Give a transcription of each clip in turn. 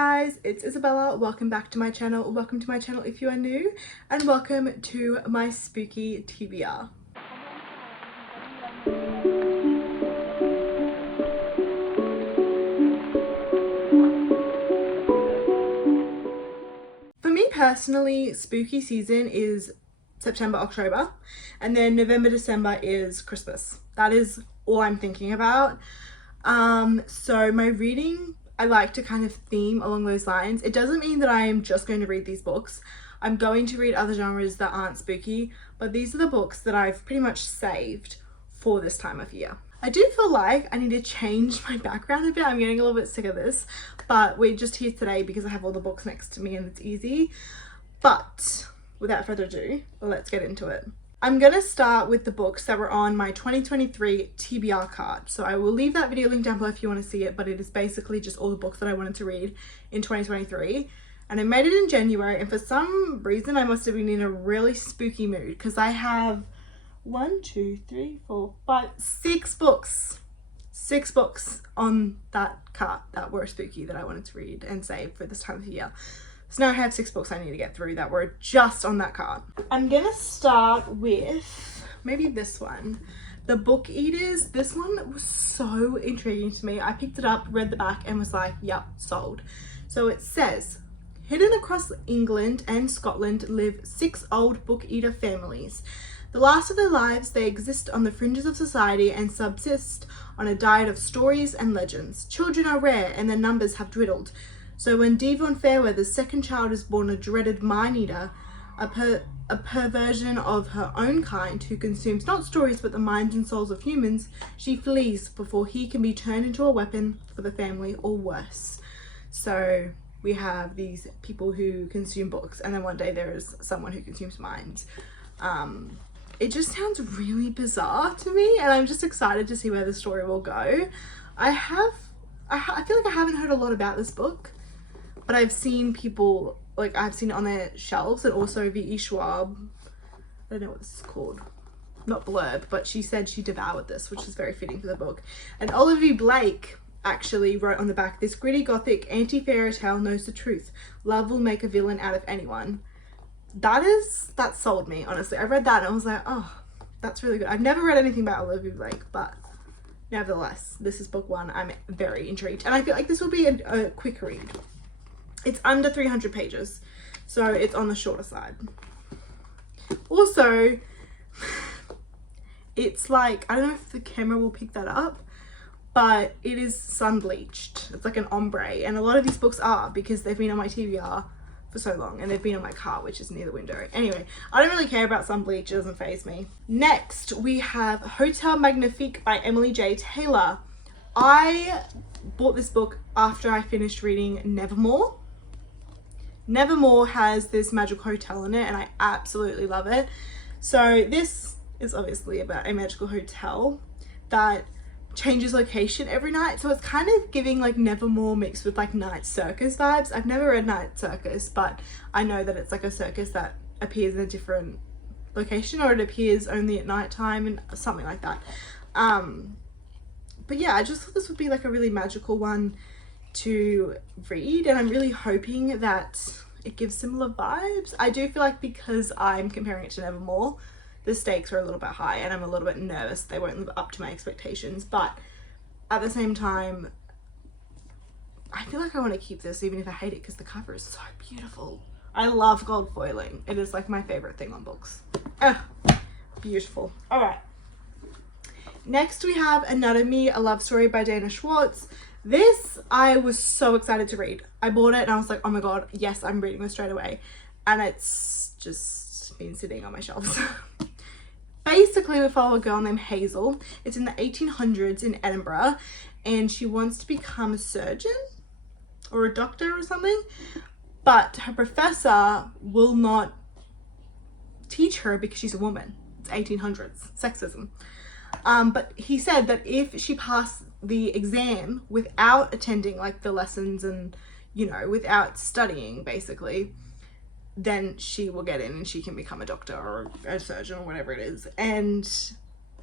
guys, it's Isabella. Welcome back to my channel. Welcome to my channel if you are new, and welcome to my spooky TBR. For me personally, spooky season is September, October, and then November, December is Christmas. That is all I'm thinking about. So my reading, I like to kind of theme along those lines. It doesn't mean that I am just going to read these books. I'm going to read other genres that aren't spooky, but these are the books that I've pretty much saved for this time of year. I do feel like I need to change my background a bit. I'm getting a little bit sick of this, but we're just here today because I have all the books next to me and it's easy. But without further ado, let's get into it. I'm going to start with the books that were on my 2023 TBR card. So I will leave that video link down below if you want to see it, but it is basically just all the books that I wanted to read in 2023. And I made it in January, and for some reason I must have been in a really spooky mood because I have 6 books on that cart that were spooky that I wanted to read and save for this time of year. So now I have 6 books I need to get through that were just on that card. I'm gonna start with maybe this one, The Book Eaters. This one was so intriguing to me. I picked it up, read the back, and was like, yep, sold. So it says, hidden across England and Scotland live 6 old book eater families. The last of their lives, they exist on the fringes of society and subsist on a diet of stories and legends. Children are rare and their numbers have dwindled. So when Devon Fairweather's second child is born, a dreaded mine-eater, a perversion of her own kind who consumes not stories but the minds and souls of humans, she flees before he can be turned into a weapon for the family or worse. So we have these people who consume books, and then one day there is someone who consumes minds. It just sounds really bizarre to me, and I'm just excited to see where the story will go. I feel like I haven't heard a lot about this book, but I've seen people, like I've seen it on their shelves, and also V.E. Schwab, I don't know what this is called, not blurb, but she said she devoured this, which is very fitting for the book. And Olivia Blake actually wrote on the back, this gritty gothic anti-fairy tale knows the truth. Love will make a villain out of anyone. That sold me, honestly. I read that and I was like, oh, that's really good. I've never read anything about Olivia Blake, but nevertheless, this is book 1. I'm very intrigued, and I feel like this will be a quick read. It's under 300 pages, so it's on the shorter side. Also, it's like, I don't know if the camera will pick that up, but it is sun bleached. It's like an ombre, and a lot of these books are because they've been on my TBR for so long, and they've been on my car, which is near the window. Anyway, I don't really care about sun bleach. It doesn't faze me. Next, we have Hotel Magnifique by Emily J. Taylor. I bought this book after I finished reading Nevermore. Nevermore has this magical hotel in it, and I absolutely love it. So this is obviously about a magical hotel that changes location every night, so it's kind of giving like Nevermore mixed with like Night Circus vibes. I've never read Night Circus, but I know that it's like a circus that appears in a different location, or it appears only at night time and something like that. But yeah, I just thought this would be like a really magical one to read, and I'm really hoping that it gives similar vibes. I do feel like because I'm comparing it to Nevermore, the stakes are a little bit high, and I'm a little bit nervous they won't live up to my expectations, but at the same time I feel like I want to keep this even if I hate it because the cover is so beautiful. I love gold foiling. It is like my favorite thing on books. Beautiful. All right, next we have Anatomy, a Love Story by Dana Schwartz. This I was so excited to read. I bought it and I was like, oh my god, yes, I'm reading this straight away, and it's just been sitting on my shelves. Basically, we follow a girl named Hazel. It's in the 1800s in Edinburgh, and she wants to become a surgeon or a doctor or something, but her professor will not teach her because she's a woman. It's 1800s, sexism. But he said that if she passed the exam without attending like the lessons and, you know, without studying basically, then she will get in and she can become a doctor or a surgeon or whatever it is. And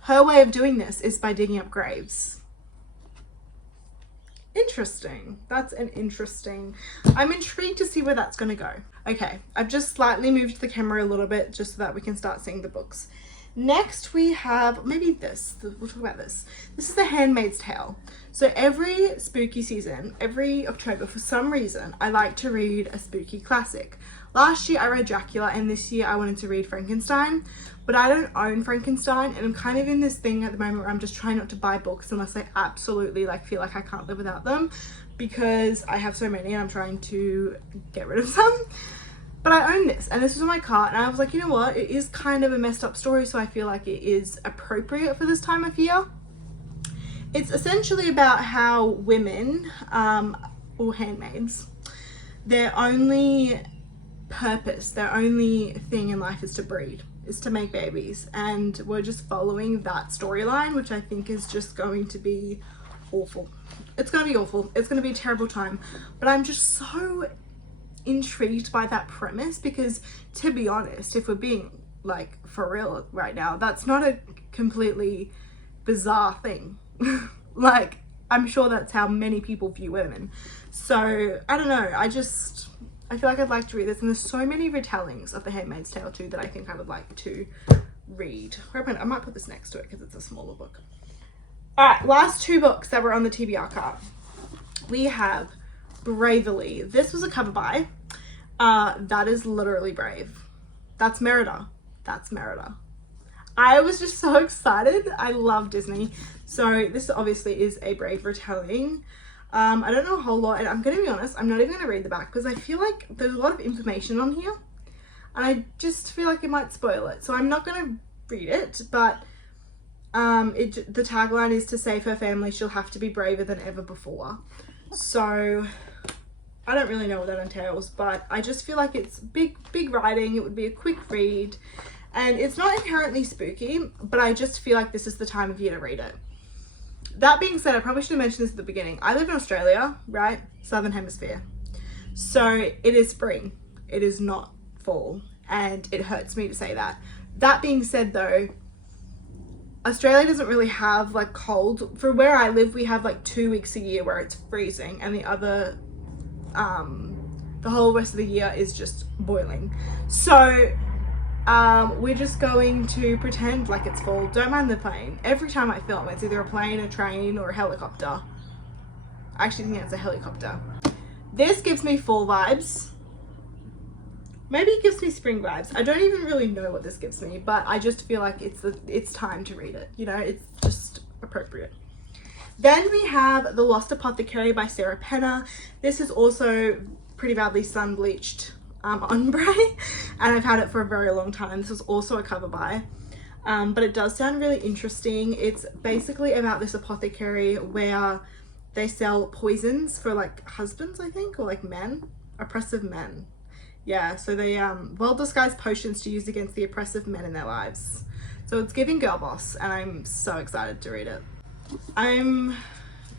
her way of doing this is by digging up graves. Interesting. That's an interesting. I'm intrigued to see where that's going to go. Okay, I've just slightly moved the camera a little bit just so that we can start seeing the books. Next we have maybe this. We'll talk about this. This is The Handmaid's Tale. So every spooky season, every October, for some reason, I like to read a spooky classic. Last year I read Dracula, and this year I wanted to read Frankenstein, but I don't own Frankenstein, and I'm kind of in this thing at the moment where I'm just trying not to buy books unless I absolutely like feel like I can't live without them, because I have so many and I'm trying to get rid of some. But I own this, and this was on my cart, and I was like, you know what, it is kind of a messed up story, so I feel like it is appropriate for this time of year. It's essentially about how women, or handmaids, their only purpose, their only thing in life is to breed, is to make babies, and we're just following that storyline, which I think is just going to be awful. It's going to be awful. It's going to be a terrible time, but I'm just so intrigued by that premise, because to be honest, if we're being like for real right now, that's not a completely bizarre thing. Like, I'm sure that's how many people view women. So I don't know, I feel like I'd like to read this, and there's so many retellings of The Handmaid's Tale too that I think I would like to read. I might put this next to it because it's a smaller book. All right, last two books that were on the TBR cart. We have Bravely. This was a cover by. That is literally Brave. That's Merida. That's Merida. I was just so excited. I love Disney. So this obviously is a Brave retelling. I don't know a whole lot, and I'm going to be honest, I'm not even going to read the back because I feel like there's a lot of information on here, and I just feel like it might spoil it. So I'm not going to read it, but the tagline is, to save her family, she'll have to be braver than ever before. So I don't really know what that entails, but I just feel like it's big writing. It would be a quick read, and it's not inherently spooky, but I just feel like this is the time of year to read it. That being said, I probably should have mentioned this at the beginning. I live in Australia, right? Southern Hemisphere. So it is spring. It is not fall, and it hurts me to say that. That being said though, Australia doesn't really have like cold. For where I live, we have like 2 weeks a year where it's freezing, and the other the whole rest of the year is just boiling. So we're just going to pretend like it's fall. Don't mind the plane. Every time I film, it's either a plane, a train, or a helicopter. I actually think it's a helicopter. This gives me fall vibes. Maybe it gives me spring vibes. I don't even really know what this gives me, but I just feel like it's time to read it. You know, it's just appropriate. Then we have The Lost Apothecary by Sarah Penner. This is also pretty badly sun bleached ombre, and I've had it for a very long time. This is also a cover by, but it does sound really interesting. It's basically about this apothecary where they sell poisons for like husbands, I think, or like men, oppressive men. Yeah, so they well-disguised potions to use against the oppressive men in their lives. So it's giving girl boss, and I'm so excited to read it.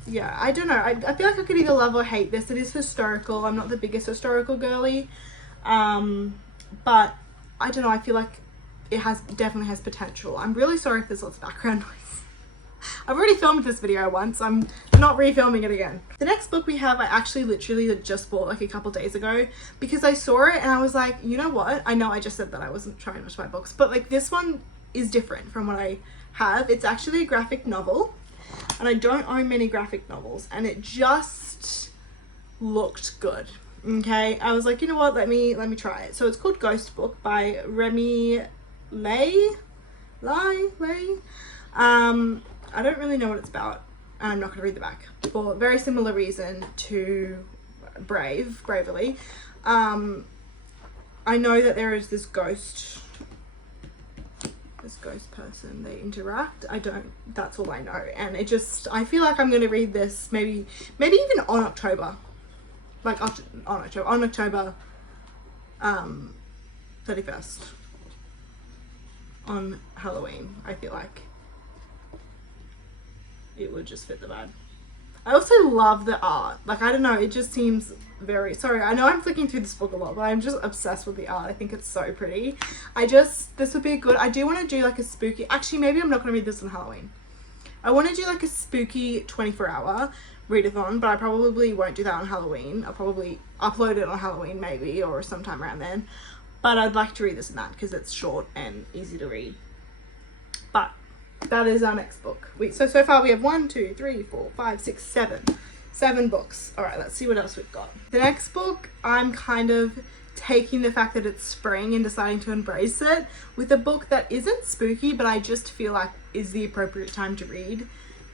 Yeah, I don't know. I feel like I could either love or hate this. It is historical. I'm not the biggest historical girly. But I don't know. I feel like it definitely has potential. I'm really sorry if there's lots of background noise. I've already filmed this video once. I'm not refilming it again. The next book we have, I actually literally just bought like a couple days ago because I saw it and I was like, you know what? I know I just said that I wasn't trying to buy books, but like this one is different from what I have. It's actually a graphic novel, and I don't own many graphic novels, and it just looked good. Okay, I was like, you know what, let me try it. So it's called Ghost Book by Remy Lay. I don't really know what it's about, and I'm not going to read the back for a very similar reason to Bravely. I know that there is this ghost person, they interact. That's all I know, and I feel like I'm going to read this maybe even on October. Like on October 31st, on Halloween. I feel like it would just fit the vibe. I also love the art. Like, I don't know, it just seems very, sorry, I know I'm flicking through this book a lot, but I'm just obsessed with the art. I think it's so pretty. This would be good. I do want to do like a spooky, actually maybe I'm not going to read this on Halloween. I want to do like a spooky 24-hour readathon, but I probably won't do that on Halloween. I'll probably upload it on Halloween maybe, or sometime around then. But I'd like to read this and that because it's short and easy to read. But that is our next book. So far we have 1, 2, 3, 4, 5, 6, 7. 7 books. All right, let's see what else we've got. The next book, I'm kind of taking the fact that it's spring and deciding to embrace it with a book that isn't spooky, but I just feel like is the appropriate time to read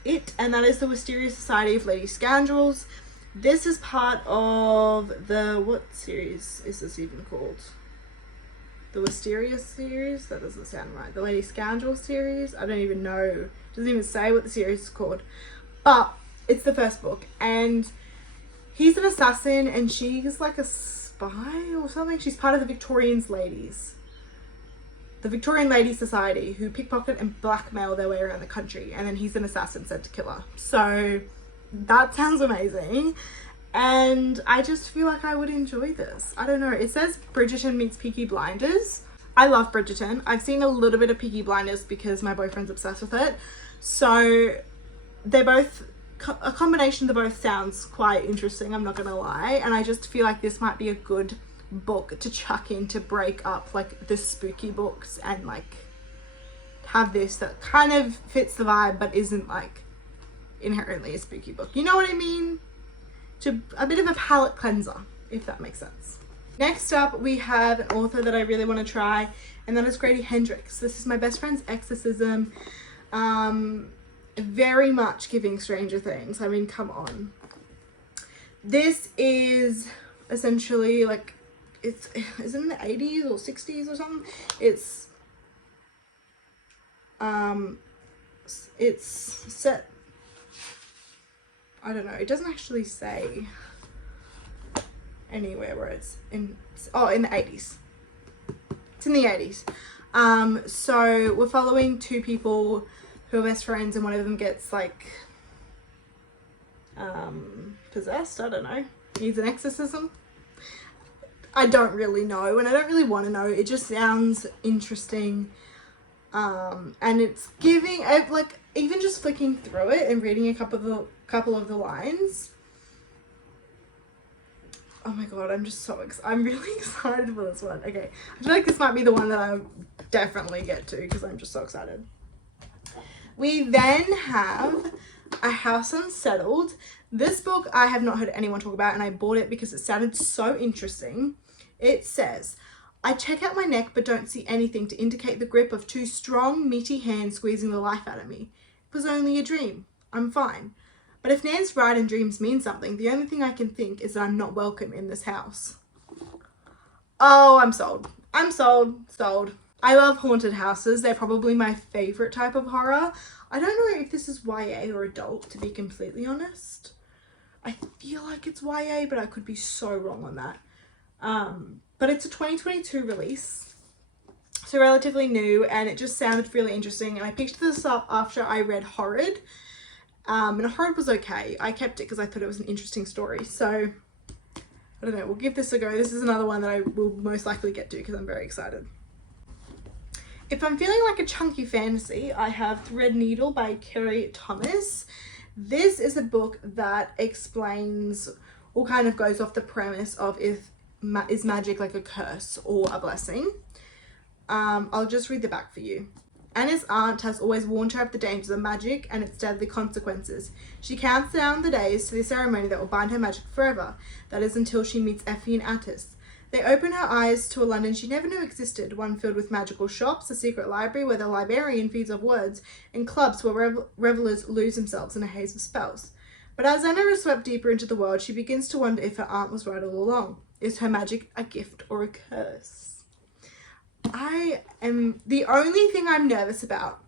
it, and that is The Wisteria Society of Lady Scoundrels. This is part of the, what series is this even called? The Wisteria series? That doesn't sound right. The Lady Scoundrel series? I don't even know. It doesn't even say what the series is called. But it's the first book, and he's an assassin and she's like a spy or something. She's part of the Victorian Ladies Society, who pickpocket and blackmail their way around the country, and then he's an assassin sent to kill her. So that sounds amazing, and I just feel like I would enjoy this. I don't know. It says Bridgerton meets Peaky Blinders. I love Bridgerton. I've seen a little bit of Peaky Blinders because my boyfriend's obsessed with it. So they're both, a combination of the both sounds quite interesting, I'm not gonna lie. And I just feel like this might be a good book to chuck in to break up like the spooky books and like have this that kind of fits the vibe but isn't like inherently a spooky book. You know what I mean? To a bit of a palate cleanser, if that makes sense. Next up, we have an author that I really want to try, and that is Grady Hendrix. This is My Best Friend's Exorcism. Very much giving Stranger Things. I mean, come on. This is essentially like, is it in the 80s or 60s or something? It's set, I don't know, it doesn't actually say anywhere where it's in, oh, in the 80s. It's in the 80s. So we're following two people who are best friends, and one of them gets like possessed. I don't know, needs an exorcism. I don't really know, and I don't really want to know. It just sounds interesting, and it's giving, like, even just flicking through it and reading a couple of the lines. Oh my god, I'm just so I'm really excited for this one. Okay, I feel like this might be the one that I'll definitely get to because I'm just so excited. We then have A House Unsettled. This book I have not heard anyone talk about, and I bought it because it sounded so interesting. It says, I check out my neck but don't see anything to indicate the grip of two strong, meaty hands squeezing the life out of me. It was only a dream. I'm fine. But if Nan's right and dreams mean something, the only thing I can think is that I'm not welcome in this house. Oh, I'm sold. I'm sold. Sold. I love haunted houses. They're probably my favorite type of horror. I don't know if this is YA or adult, to be completely honest. I feel like it's YA, but I could be so wrong on that. But it's a 2022 release, so relatively new, and it just sounded really interesting, and I picked this up after I read Horrid, and Horrid was okay. I kept it because I thought it was an interesting story, so I don't know, we'll give this a go. This is another one that I will most likely get to because I'm very excited. If I'm feeling like a chunky fantasy, I have Threadneedle by Kerry Thomas. This is a book that explains, or kind of goes off the premise of, is magic like a curse or a blessing? I'll just read the back for you. Anna's aunt has always warned her of the dangers of magic and its deadly consequences. She counts down the days to the ceremony that will bind her magic forever. That is until she meets Effie and Attis. They open her eyes to a London she never knew existed, one filled with magical shops, a secret library where the librarian feeds off words, and clubs where revelers lose themselves in a haze of spells. But as Anna is swept deeper into the world, she begins to wonder if her aunt was right all along. Is her magic a gift or a curse? The only thing I'm nervous about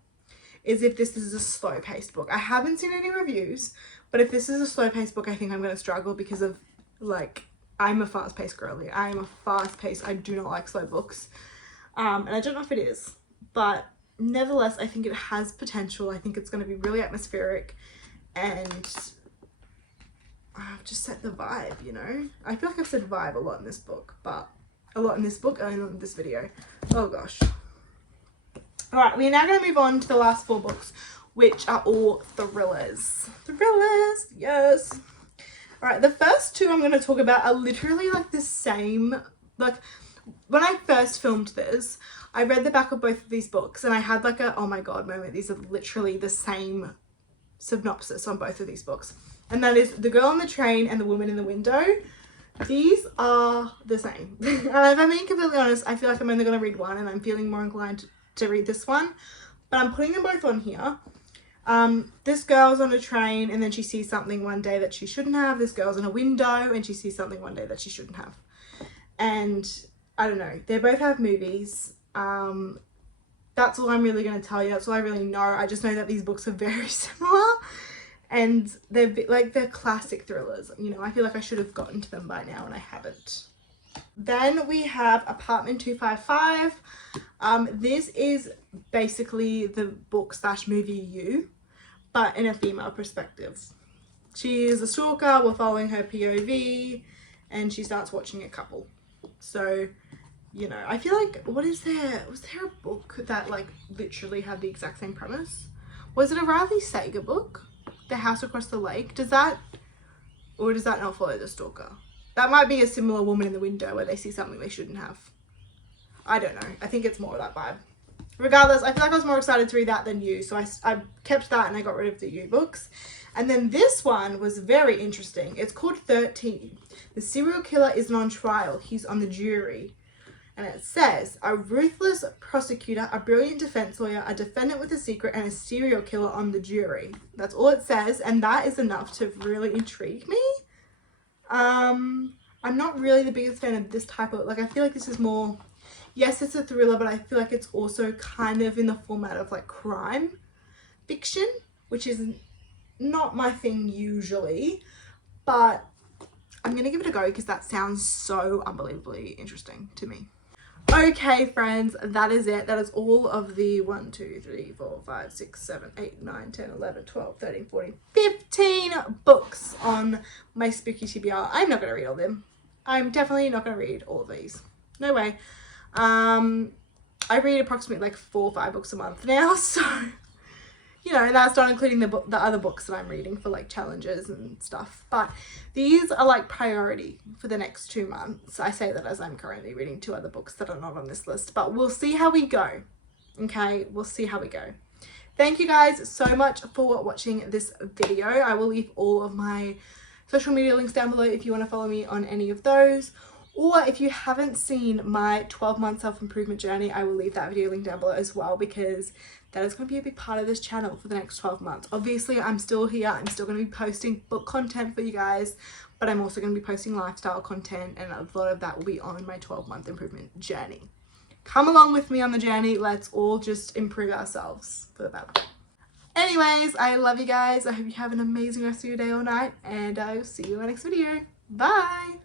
is if this is a slow-paced book. I haven't seen any reviews, but if this is a slow-paced book, I think I'm going to struggle because of, like, I'm a fast-paced girly. I am a fast-paced, I do not like slow books. And I don't know if it is, but nevertheless, I think it has potential. I think it's going to be really atmospheric, and I've just set the vibe, you know? I feel like I've said vibe a lot in this book, but a lot in this book and in this video. Oh gosh. Alright, we're now going to move on to the last 4 books. which are all thrillers. Thrillers, yes. All right, the first two I'm going to talk about are literally like the same. Like when I first filmed this, I read the back of both of these books and I had like a oh my god moment. These are literally the same synopsis on both of these books. And that is The Girl on the Train and The Woman in the Window. These are the same. And if I'm being completely honest, I feel like I'm only going to read one and I'm feeling more inclined to read this one. But I'm putting them both on here. This girl's on a train and then she sees something one day that she shouldn't have. This girl's in a window and she sees something one day that she shouldn't have. And I don't know. They both have movies. That's all I'm really going to tell you. That's all I really know. I just know that these books are very similar. And they're classic thrillers. You know, I feel like I should have gotten to them by now and I haven't. Then we have Apartment 255. This is basically the book / movie You, but in a female perspective. She is a stalker. We're following her POV and she starts watching a couple. So, you know, I feel like, was there a book that like literally had the exact same premise? Was it a Riley Sager book? The House Across the Lake? Does that not follow the stalker? That might be a similar Woman in the Window where they see something they shouldn't have. I don't know. I think it's more of that vibe. Regardless, I feel like I was more excited to read that than You. So I kept that and I got rid of the You books. And then this one was very interesting. It's called 13. The serial killer isn't on trial. He's on the jury. And it says, a ruthless prosecutor, a brilliant defense lawyer, a defendant with a secret, and a serial killer on the jury. That's all it says. And that is enough to really intrigue me. I'm not really the biggest fan of this type of, like, I feel like this is more, yes, it's a thriller, but I feel like it's also kind of in the format of like crime fiction, which is not my thing usually, but I'm going to give it a go because that sounds so unbelievably interesting to me. Okay, friends, that is it. That is all of the 1, 2, 3, 4, 5, 6, 7, 8, 9, 10, 11, 12, 13, 14, 15 books on my spooky TBR. I'm not going to read all of them. I'm definitely not going to read all of these. No way. I read approximately like 4 or 5 books a month now, so you know, that's not including the other books that I'm reading for like challenges and stuff. But these are like priority for the next 2 months. I say that as I'm currently reading 2 other books that are not on this list, but we'll see how we go. Okay, we'll see how we go. Thank you guys so much for watching this video. I will leave all of my social media links down below if you want to follow me on any of those. Or if you haven't seen my 12-month self-improvement journey, I will leave that video link down below as well, because that is going to be a big part of this channel for the next 12 months. Obviously, I'm still here. I'm still going to be posting book content for you guys, but I'm also going to be posting lifestyle content, and a lot of that will be on my 12-month improvement journey. Come along with me on the journey. Let's all just improve ourselves for the better. Anyways, I love you guys. I hope you have an amazing rest of your day or night, and I will see you in my next video. Bye!